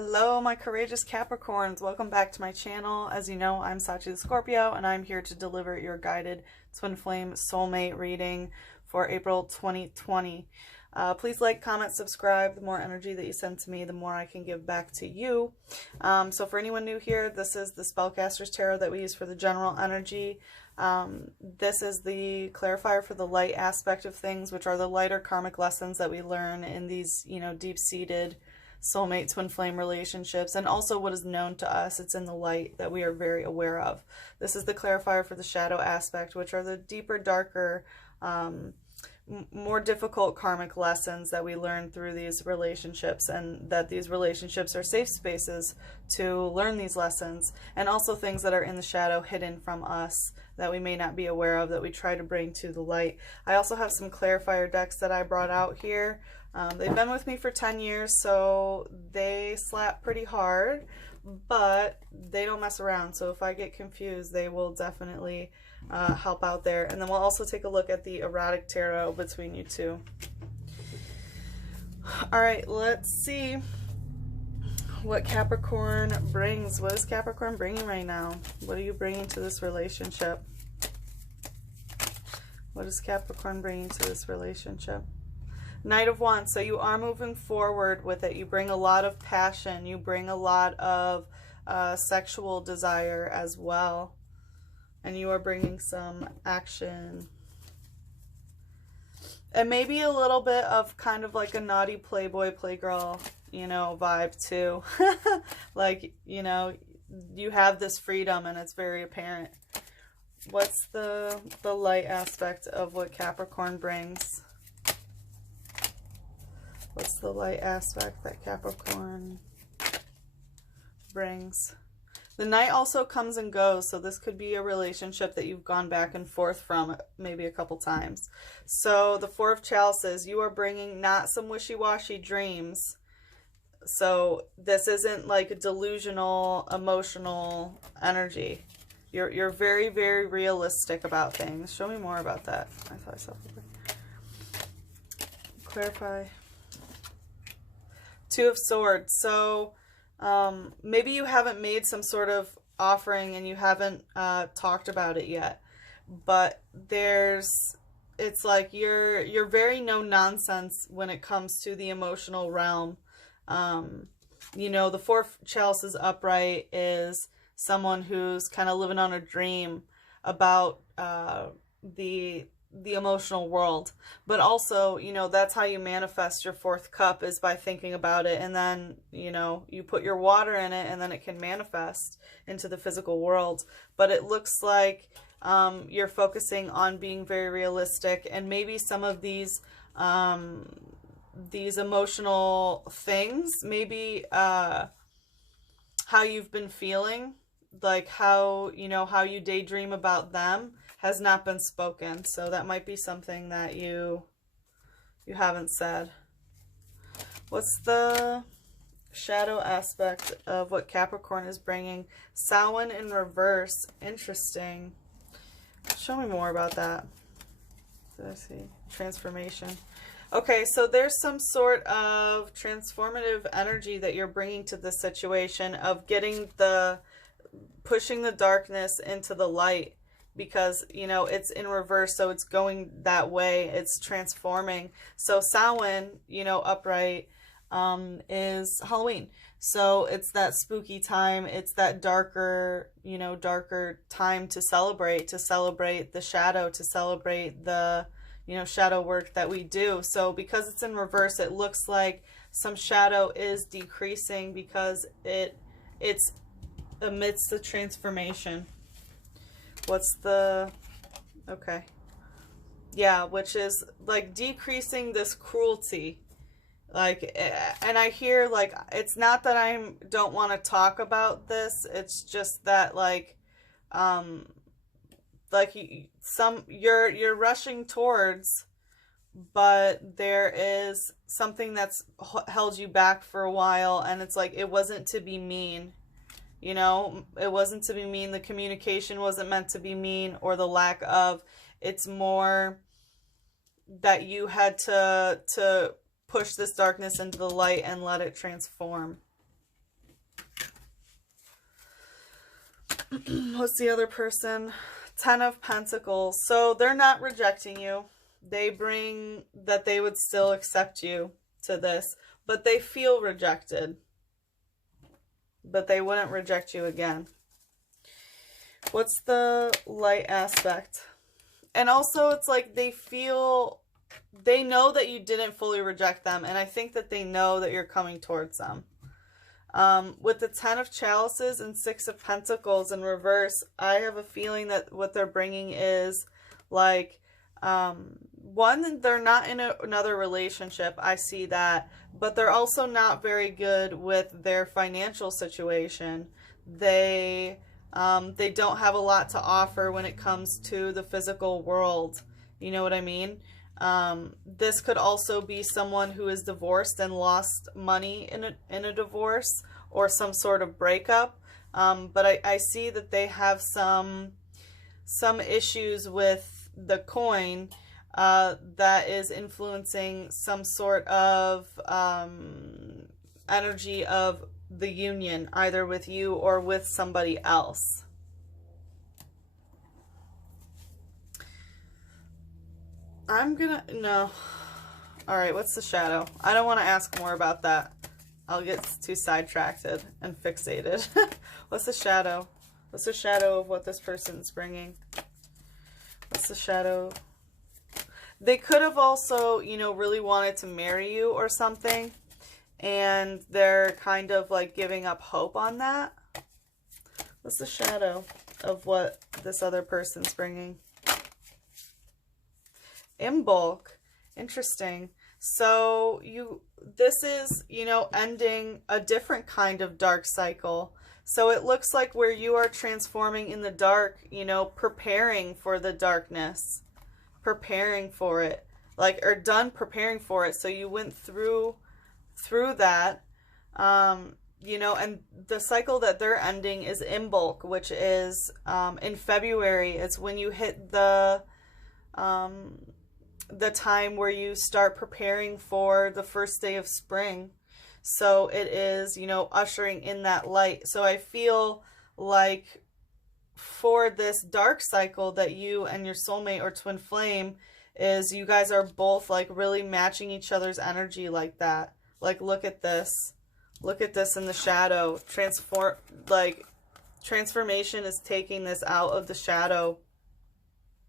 Hello, my courageous Capricorns. Welcome back to my channel. As you know, I'm Sachi the Scorpio, and I'm here to deliver your guided twin flame soulmate reading for April 2020. Please like, comment, subscribe. The more energy that you send to me, the more I can give back to you. So for anyone new here, this is the Spellcaster's Tarot that we use for the general energy. This is the clarifier for the light aspect of things, which are the lighter karmic lessons that we learn in these, deep-seated soulmate twin flame relationships, and also what is known to us. It's in the light that we are very aware of. This is the clarifier for the shadow aspect, which are the deeper, darker, more difficult karmic lessons that we learn through these relationships, and that these relationships are safe spaces to learn these lessons, and also things that are in the shadow hidden from us that we may not be aware of, that we try to bring to the light. I also have some clarifier decks that I brought out here. They've been with me for 10 years, so they slap pretty hard, but they don't mess around. So if I get confused, they will definitely help out there. And then we'll also take a look at the erotic tarot between you two. All right, let's see what Capricorn brings. What is Capricorn bringing right now? What are you bringing to this relationship? What is Capricorn bringing to this relationship? Knight of Wands. So you are moving forward with it. You bring a lot of passion. You bring a lot of sexual desire as well. And you are bringing some action. And maybe a little bit of kind of like a naughty playboy, playgirl, vibe too. Like, you have this freedom and it's very apparent. What's the light aspect of what Capricorn brings? What's the light aspect that Capricorn brings? The Knight also comes and goes, so this could be a relationship that you've gone back and forth from maybe a couple times. So the Four of Chalices, you are bringing not some wishy-washy dreams. So this isn't like a delusional, emotional energy. You're very, very realistic about things. Show me more about that. I thought I saw something. Clarify. Two of Swords. So maybe you haven't made some sort of offering and you haven't talked about it yet, but it's like you're very no nonsense when it comes to the emotional realm. The Four of Chalices upright is someone who's kind of living on a dream about the emotional world, but also, that's how you manifest your fourth cup, is by thinking about it, and then, you put your water in it, and then it can manifest into the physical world. But it looks like you're focusing on being very realistic, and maybe some of these emotional things, maybe how you've been feeling, like how you daydream about them, has not been spoken. So that might be something that you haven't said. What's the shadow aspect of what Capricorn is bringing? Samhain in reverse. Interesting. Show me more about that. Did I see? Transformation. Okay, so there's some sort of transformative energy that you're bringing to this situation, of pushing the darkness into the light. Because, it's in reverse, so it's going that way. It's transforming. So Samhain, upright, is Halloween. So it's that spooky time. It's that darker time to celebrate the shadow, to celebrate the, shadow work that we do. So because it's in reverse, it looks like some shadow is decreasing because it's amidst the transformation. What's the, okay. Yeah, which is like decreasing this cruelty. Like, and I hear, like, it's not that I don't want to talk about this. It's just that, you're rushing towards, but there is something that's held you back for a while. And it's like, it wasn't to be mean. It wasn't to be mean. The communication wasn't meant to be mean, or the lack of. It's more that you had to push this darkness into the light and let it transform. What's the other person? 10 of Pentacles. So they're not rejecting you. They bring that they would still accept you to this, but they feel rejected. But they wouldn't reject you again. What's the light aspect? And also it's like they know that you didn't fully reject them, and I think that they know that you're coming towards them. With the 10 of Chalices and 6 of Pentacles in reverse, I have a feeling that what they're bringing is like, one, they're not in another relationship. I see that, but they're also not very good with their financial situation. They don't have a lot to offer when it comes to the physical world. You know what I mean? This could also be someone who is divorced and lost money in a divorce or some sort of breakup. But I see that they have some issues with the coin that is influencing some sort of energy of the union, either with you or with somebody else. No. All right, what's the shadow? I don't want to ask more about that. I'll get too sidetracked and fixated. What's the shadow? What's the shadow of what this person's bringing? What's the shadow? They could have also, you know, really wanted to marry you or something, and they're kind of like giving up hope on that. What's the shadow of what this other person's bringing? In bulk. Interesting. So this is, you know, ending a different kind of dark cycle. So it looks like where you are transforming in the dark, you know, preparing for the darkness, preparing for it, like, or done preparing for it. So you went through that, you know, and the cycle that they're ending is in bulk, which is in February. It's when you hit the time where you start preparing for the first day of spring. So it is, you know, ushering in that light. So I feel like for this dark cycle that you and your soulmate or twin flame is, you guys are both like really matching each other's energy like that. Like, look at this. Look at this in the shadow. Transformation is taking this out of the shadow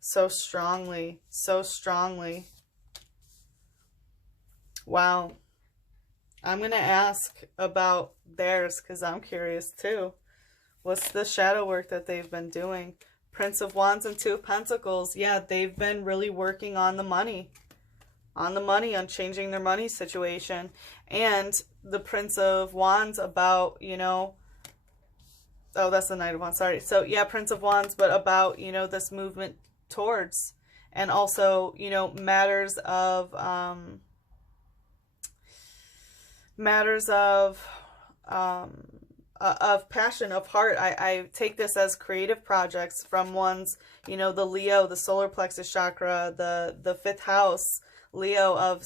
so strongly, so strongly. Wow. I'm going to ask about theirs because I'm curious too. What's the shadow work that they've been doing? Prince of Wands and 2 of Pentacles. Yeah, they've been really working on the money. On changing their money situation. And the Prince of Wands about, you know, oh, that's the Knight of Wands, sorry. So yeah, Prince of Wands, but about, you know, this movement towards, and also, you know, matters of passion, of heart. I take this as creative projects from one's, you know, the Leo, the solar plexus chakra, the 5th house, Leo, of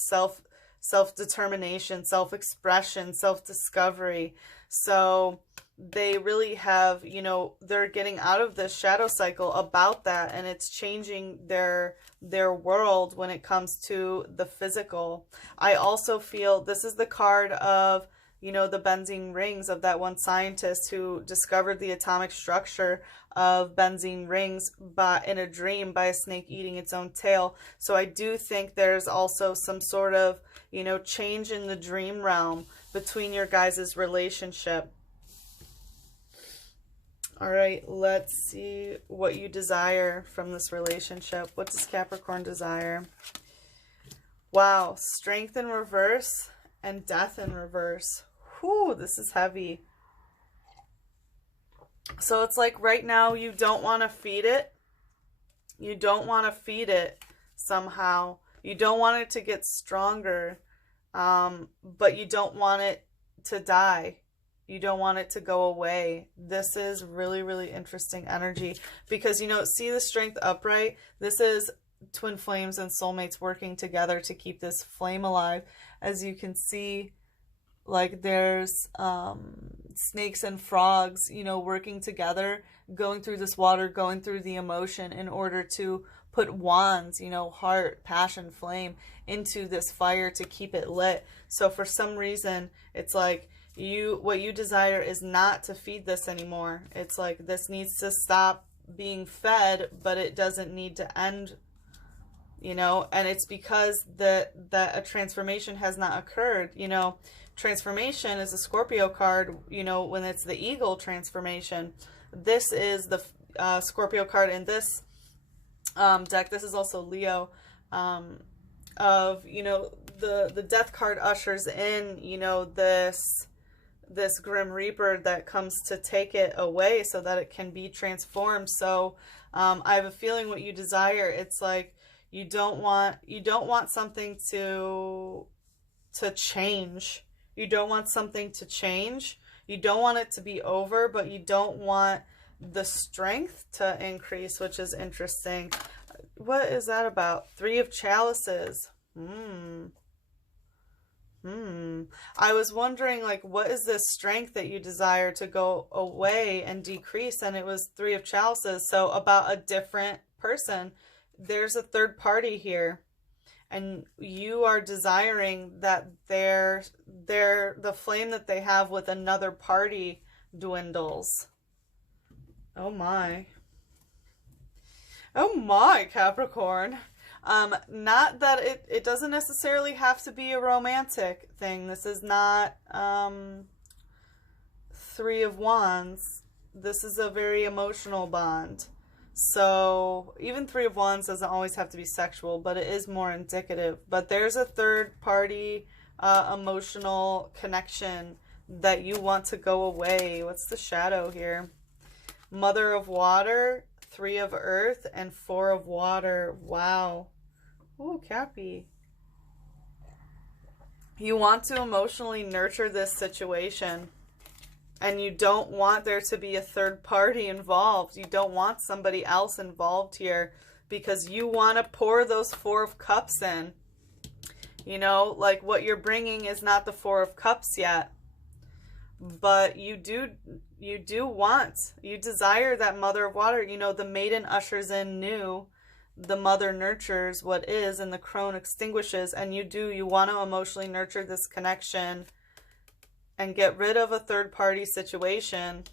self-determination, self-expression, self-discovery. So they really have, you know, they're getting out of this shadow cycle about that, and it's changing their world when it comes to the physical. I also feel this is the card of, you know, the benzene rings of that one scientist who discovered the atomic structure of benzene rings in a dream by a snake eating its own tail. So I do think there's also some sort of, you know, change in the dream realm between your guys' relationship. All right, let's see what you desire from this relationship. What does Capricorn desire? Wow, Strength in reverse and Death in reverse. Whew, this is heavy. So it's like right now you don't want to feed it. You don't want to feed it somehow. You don't want it to get stronger, but you don't want it to die. You don't want it to go away. This is really, really interesting energy because, you know, see the Strength upright? This is twin flames and soulmates working together to keep this flame alive. As you can see, like there's snakes and frogs, you know, working together, going through this water, going through the emotion in order to put wands, you know, heart, passion, flame into this fire to keep it lit. So for some reason, it's like what you desire is not to feed this anymore. It's like this needs to stop being fed, but it doesn't need to end, you know, and it's because that a transformation has not occurred. You know, transformation is a Scorpio card, you know, when it's the eagle transformation. This is the Scorpio card in this deck. This is also Leo, of, you know, the death card ushers in, you know, this Grim Reaper that comes to take it away so that it can be transformed. So I have a feeling what you desire, it's like you don't want something to change. You don't want something to change. You don't want it to be over, but you don't want the strength to increase, which is interesting. What is that about? Three of Chalices. I was wondering, like, what is this strength that you desire to go away and decrease? And it was Three of Chalices. So about a different person. There's a third party here. And you are desiring that the flame that they have with another party dwindles. Oh my. Oh my, Capricorn. Not that it doesn't necessarily have to be a romantic thing. This is not Three of Wands. This is a very emotional bond. So even Three of Wands doesn't always have to be sexual, but it is more indicative. But there's a third party emotional connection that you want to go away. What's the shadow here? Mother of Water, Three of Earth, and Four of Water. Wow. Oh, Cappy. You want to emotionally nurture this situation. And you don't want there to be a third party involved. You don't want somebody else involved here because you want to pour those Four of Cups in. You know, like what you're bringing is not the Four of Cups yet. But you desire that Mother of Water. You know, the maiden ushers in new, the mother nurtures what is, and the crone extinguishes. And you want to emotionally nurture this connection and get rid of a third-party situation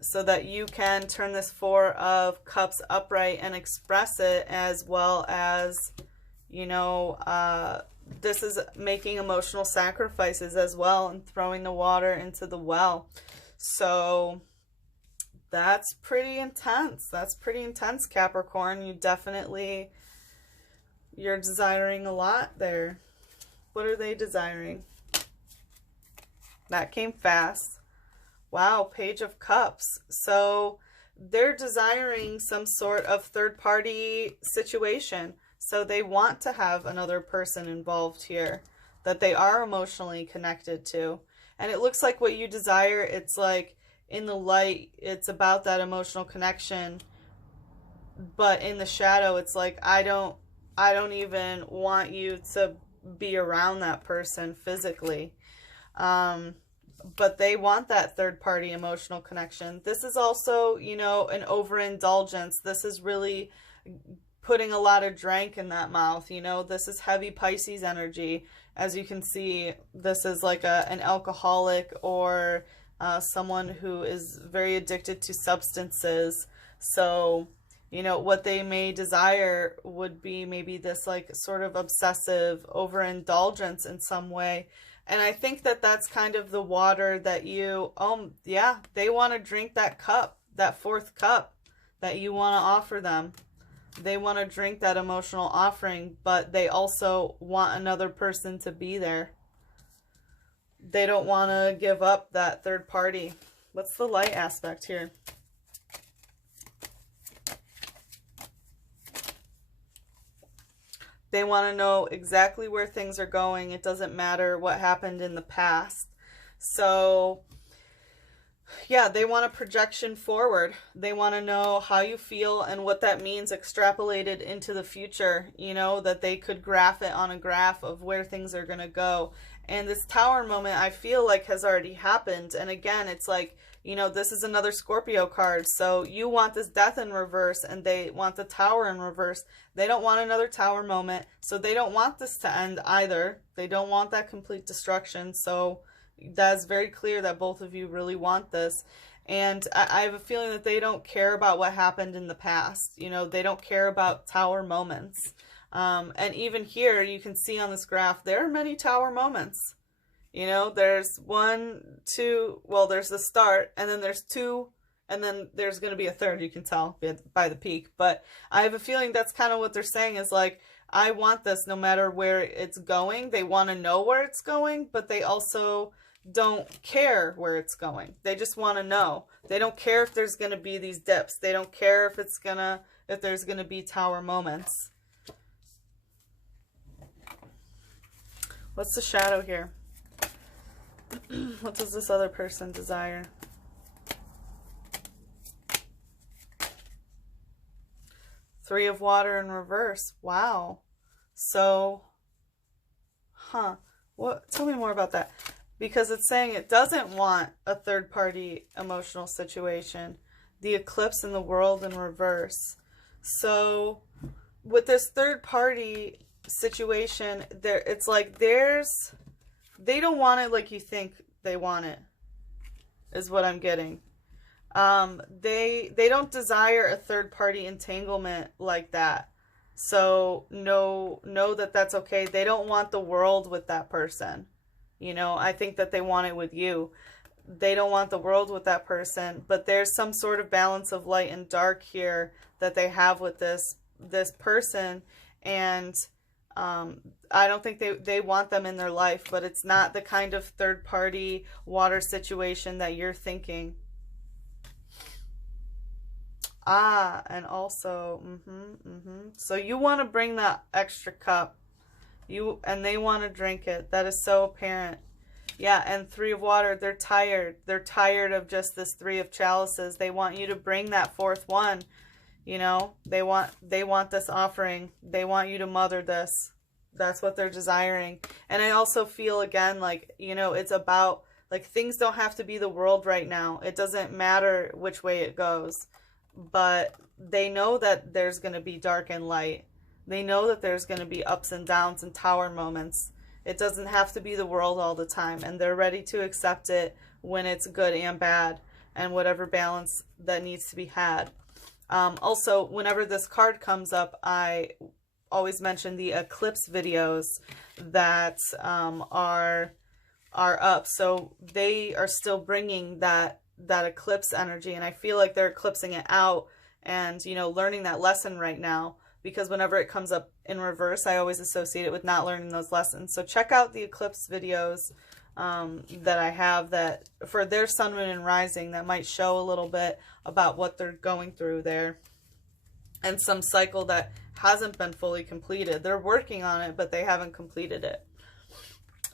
so that you can turn this Four of Cups upright and express it, as well as, you know, this is making emotional sacrifices as well and throwing the water into the well. So that's pretty intense. That's pretty intense, Capricorn. You're desiring a lot there. What are they desiring? That came fast. Wow, Page of Cups. So they're desiring some sort of third-party situation. So they want to have another person involved here that they are emotionally connected to. And it looks like what you desire, it's like in the light, it's about that emotional connection. But in the shadow, it's like, I don't even want you to be around that person physically. But they want that third-party emotional connection. This is also, you know, an overindulgence. This is really putting a lot of drink in that mouth, you know. This is heavy Pisces energy. As you can see, this is like an alcoholic or someone who is very addicted to substances. So, you know, what they may desire would be maybe this like sort of obsessive overindulgence in some way. And I think that that's kind of the water that you, yeah, they want to drink that cup, that fourth cup that you want to offer them. They want to drink that emotional offering, but they also want another person to be there. They don't want to give up that third party. What's the light aspect here? They want to know exactly where things are going. It doesn't matter what happened in the past. So, yeah, they want a projection forward. They want to know how you feel and what that means extrapolated into the future. You know, that they could graph it on a graph of where things are going to go. And this Tower moment, I feel like, has already happened. And again, it's like, you know, this is another Scorpio card. So you want this Death in reverse, and they want the Tower in reverse. They don't want another Tower moment. So they don't want this to end either. They don't want that complete destruction. So that's very clear that both of you really want this. And I have a feeling that they don't care about what happened in the past. You know, they don't care about Tower moments. And even here, you can see on this graph, there are many Tower moments. You know, there's 1, 2, well, there's the start, and then there's 2, and then there's going to be a third, you can tell by the peak. But I have a feeling that's kind of what they're saying is like, I want this no matter where it's going. They want to know where it's going, but they also don't care where it's going. They just want to know. They don't care if there's going to be these dips. They don't care if there's going to be Tower moments. What's the shadow here? What does this other person desire? Three of Water in reverse. Wow. So, what? Tell me more about that. Because it's saying it doesn't want a third-party emotional situation. The Eclipse in the World in reverse. So, with this third-party situation, it's like they don't want it like you think they want it, is what I'm getting. They don't desire a third-party entanglement like that. So know that that's okay. They don't want the world with that person. You know, I think that they want it with you. They don't want the world with that person, but there's some sort of balance of light and dark here that they have with this person. And I don't think they want them in their life, but it's not the kind of third-party water situation that you're thinking. And also, so you want to bring that extra cup. And they want to drink it. That is so apparent. Yeah, and Three of Water, they're tired. They're tired of just this Three of Chalices. They want you to bring that fourth one. You know, they want this offering. They want you to mother this. That's what they're desiring. And I also feel, again, like, you know, it's about, like, things don't have to be the world right now. It doesn't matter which way it goes. But they know that there's going to be dark and light. They know that there's going to be ups and downs and Tower moments. It doesn't have to be the world all the time. And they're ready to accept it when it's good and bad. And whatever balance that needs to be had. Also, whenever this card comes up, I always mention the eclipse videos that are up. So they are still bringing that eclipse energy. And I feel like they're eclipsing it out and, you know, learning that lesson right now. Because whenever it comes up in reverse, I always associate it with not learning those lessons. So check out the eclipse videos that I have that for their sun, moon, and rising that might show a little bit about what they're going through there. And some cycle that hasn't been fully completed. They're working on it, but they haven't completed it.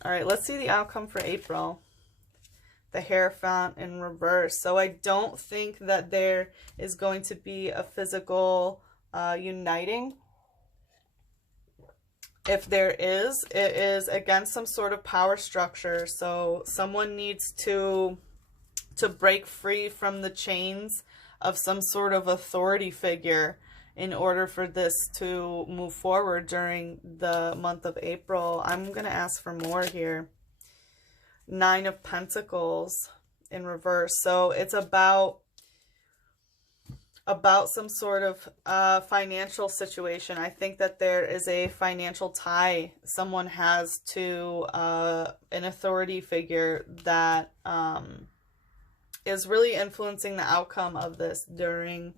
All right, let's see the outcome for April. The Hierophant in reverse. So I don't think that there is going to be a physical uniting. If there is, it is against some sort of power structure. So someone needs to break free from the chains of some sort of authority figure in order for this to move forward during the month of April. I'm going to ask for more here. Nine of Pentacles in reverse. So it's about some sort of financial situation. I think that there is a financial tie someone has to an authority figure that is really influencing the outcome of this during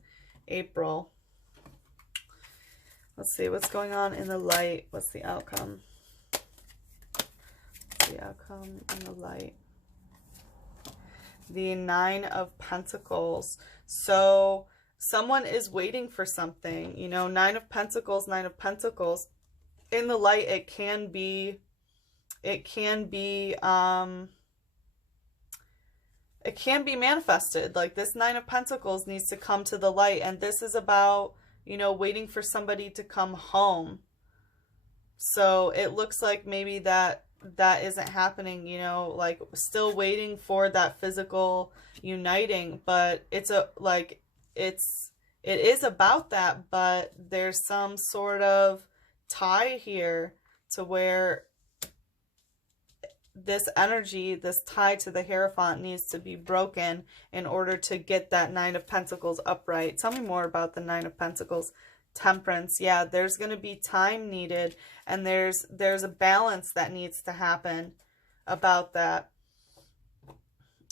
April. Let's see what's going on in the light. What's the outcome? What's the outcome in the light? The Nine of Pentacles. So someone is waiting for something, you know, Nine of Pentacles, Nine of Pentacles. In the light, it can be manifested. Like this Nine of Pentacles needs to come to the light. And this is about, you know, waiting for somebody to come home. So it looks like maybe that that isn't happening, you know, like still waiting for that physical uniting, but it is about that, but there's some sort of tie here to where this energy, this tie to the Hierophant needs to be broken in order to get that Nine of Pentacles upright. Tell me more about the Nine of Pentacles. Temperance. Yeah, there's going to be time needed, and there's a balance that needs to happen about that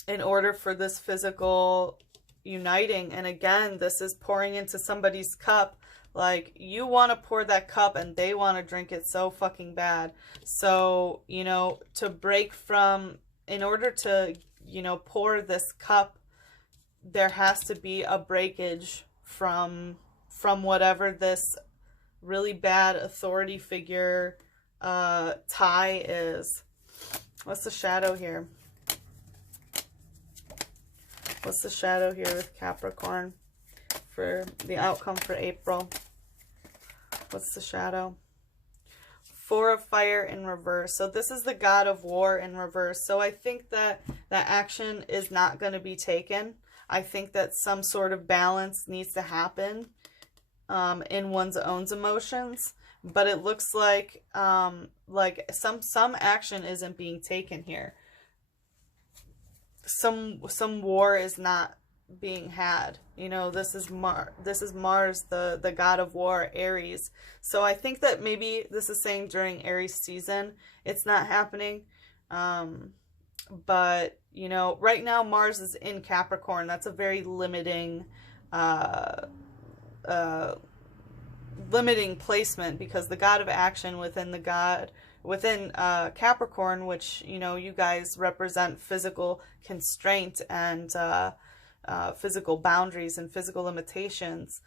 in order for this physical uniting. And again, this is pouring into somebody's cup. Like, you want to pour that cup and they want to drink it so fucking bad. So, you know, to break from, in order to, you know, pour this cup, there has to be a breakage from whatever this really bad authority figure tie is. What's the shadow here? What's the shadow here with Capricorn for the outcome for April? What's the shadow? Four of Fire in reverse. So this is the God of War in reverse. So I think that that action is not going to be taken. I think that some sort of balance needs to happen in one's own emotions, but it looks like some action isn't being taken here. Some war is not being had. You know, this is Mars, the god of war, Aries. So I think that maybe this is saying during Aries season it's not happening. But you know, right now Mars is in Capricorn. That's a very limiting limiting placement, because the god of action within Capricorn, which, you know, you guys represent physical constraint and physical boundaries and physical limitations.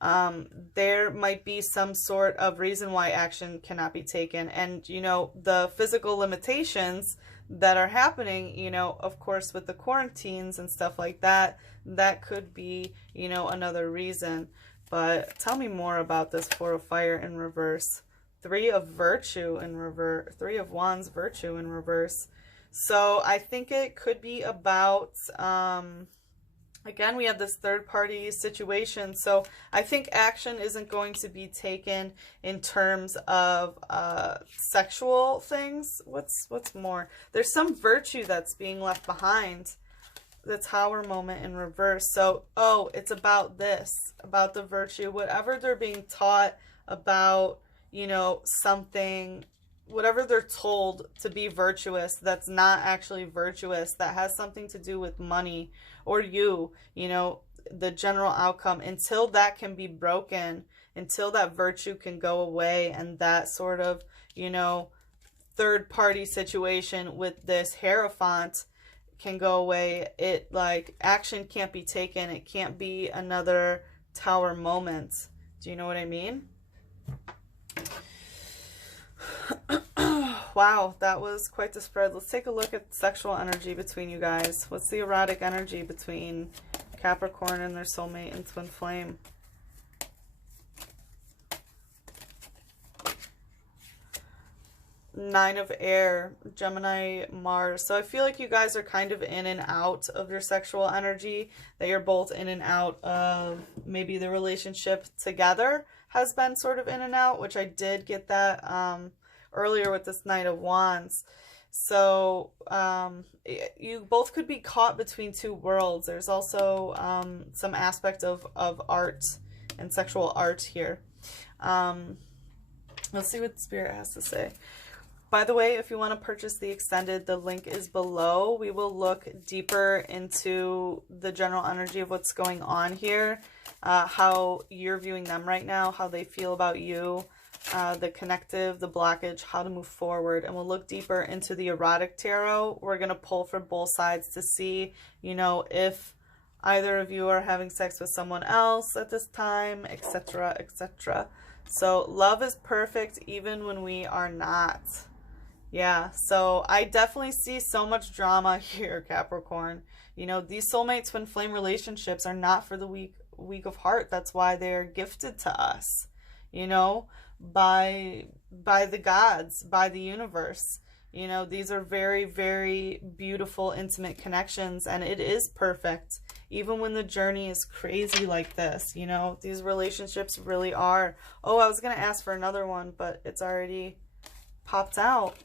There might be some sort of reason why action cannot be taken. And, you know, the physical limitations that are happening, you know, of course, with the quarantines and stuff like that, that could be, you know, another reason. But tell me more about this Four of Fire in reverse. Three of Virtue in reverse. Three of Wands, Virtue in reverse. So I think it could be about, again, we have this third party situation. So I think action isn't going to be taken in terms of sexual things. What's more? There's some virtue that's being left behind. The Tower moment in reverse. So, oh, it's about this, about the virtue, whatever they're being taught about, you know, something, whatever they're told to be virtuous, that's not actually virtuous, that has something to do with money or you know, the general outcome, until that can be broken, until that virtue can go away, and that sort of, you know, third party situation with this Hierophant can go away, it, like, action can't be taken. It can't be another Tower moment. Do you know what I mean? Wow, that was quite the spread. Let's take a look at sexual energy between you guys. What's the erotic energy between Capricorn and their soulmate and twin flame? Nine of Air, Gemini, Mars. So I feel like you guys are kind of in and out of your sexual energy, that you're both in and out of, maybe the relationship together has been sort of in and out, which I did get that earlier with this Knight of Wands. So you both could be caught between two worlds. There's also some aspect of art and sexual art here. Let's see what Spirit has to say. By the way, if you want to purchase the extended, the link is below. We will look deeper into the general energy of what's going on here, how you're viewing them right now, how they feel about you, the connective, the blockage, how to move forward. And we'll look deeper into the erotic tarot. We're going to pull from both sides to see, you know, if either of you are having sex with someone else at this time, etc., etc. So love is perfect even when we are not. Yeah, so I definitely see so much drama here, Capricorn. You know, these soulmate twin flame relationships are not for the weak of heart. That's why they're gifted to us, you know, by the gods, by the universe. You know, these are very, very beautiful, intimate connections, and it is perfect. Even when the journey is crazy like this, you know, these relationships really are. Oh, I was going to ask for another one, but it's already popped out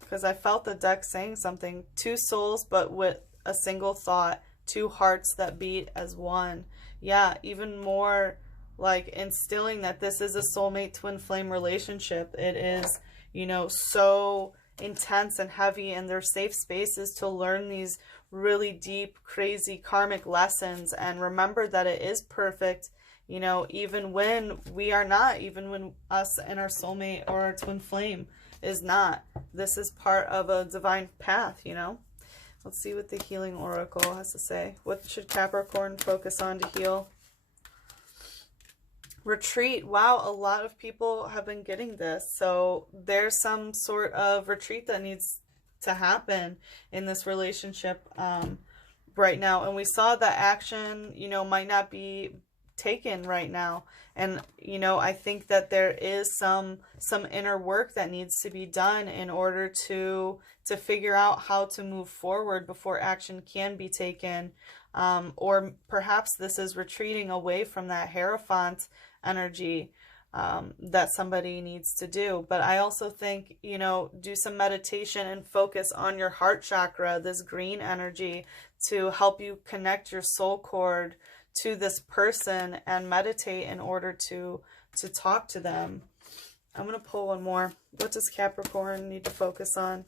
because I felt the deck saying something. Two souls, but with a single thought. Two hearts that beat as one. Yeah, even more like instilling that this is a soulmate twin flame relationship. It is, you know, so intense and heavy, and they're safe spaces to learn these really deep, crazy karmic lessons, and remember that it is perfect, you know, even when we are not, even when us and our soulmate or our twin flame is not. This is part of a divine path, you know. Let's see what the healing oracle has to say. What should Capricorn focus on to heal? Retreat. Wow, a lot of people have been getting this. So there's some sort of retreat that needs to happen in this relationship right now. And we saw that action, you know, might not be taken right now. And, you know, I think that there is some inner work that needs to be done in order to figure out how to move forward before action can be taken. Or perhaps this is retreating away from that Hierophant energy that somebody needs to do. But I also think, you know, do some meditation and focus on your heart chakra, this green energy, to help you connect your soul cord to this person and meditate in order to talk to them. I'm going to pull one more. What does Capricorn need to focus on?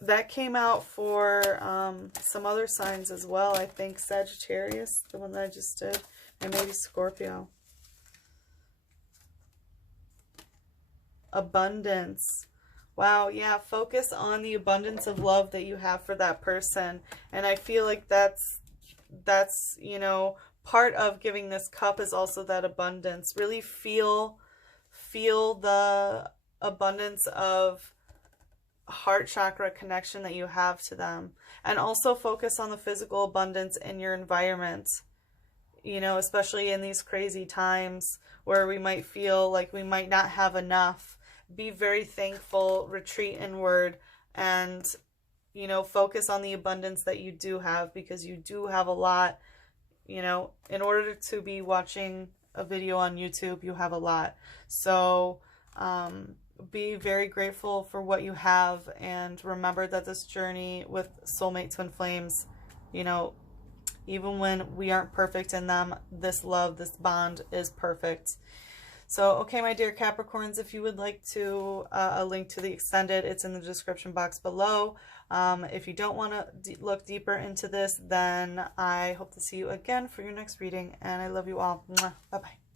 That came out for some other signs as well. I think Sagittarius, the one that I just did, and maybe Scorpio. Abundance. Wow, yeah, focus on the abundance of love that you have for that person. And I feel like that's, you know, part of giving this cup is also that abundance. Really feel the abundance of heart chakra connection that you have to them. And also focus on the physical abundance in your environment. You know, especially in these crazy times where we might feel like we might not have enough. Be very thankful, retreat inward, and, you know, focus on the abundance that you do have, because you do have a lot. You know, in order to be watching a video on YouTube, you have a lot. So be very grateful for what you have, and remember that this journey with soulmate twin flames, you know, even when we aren't perfect in them, this love, this bond is perfect. So, okay, my dear Capricorns, if you would like to a link to the extended, it's in the description box below. If you don't want to look deeper into this, then I hope to see you again for your next reading, and I love you all. Bye-bye.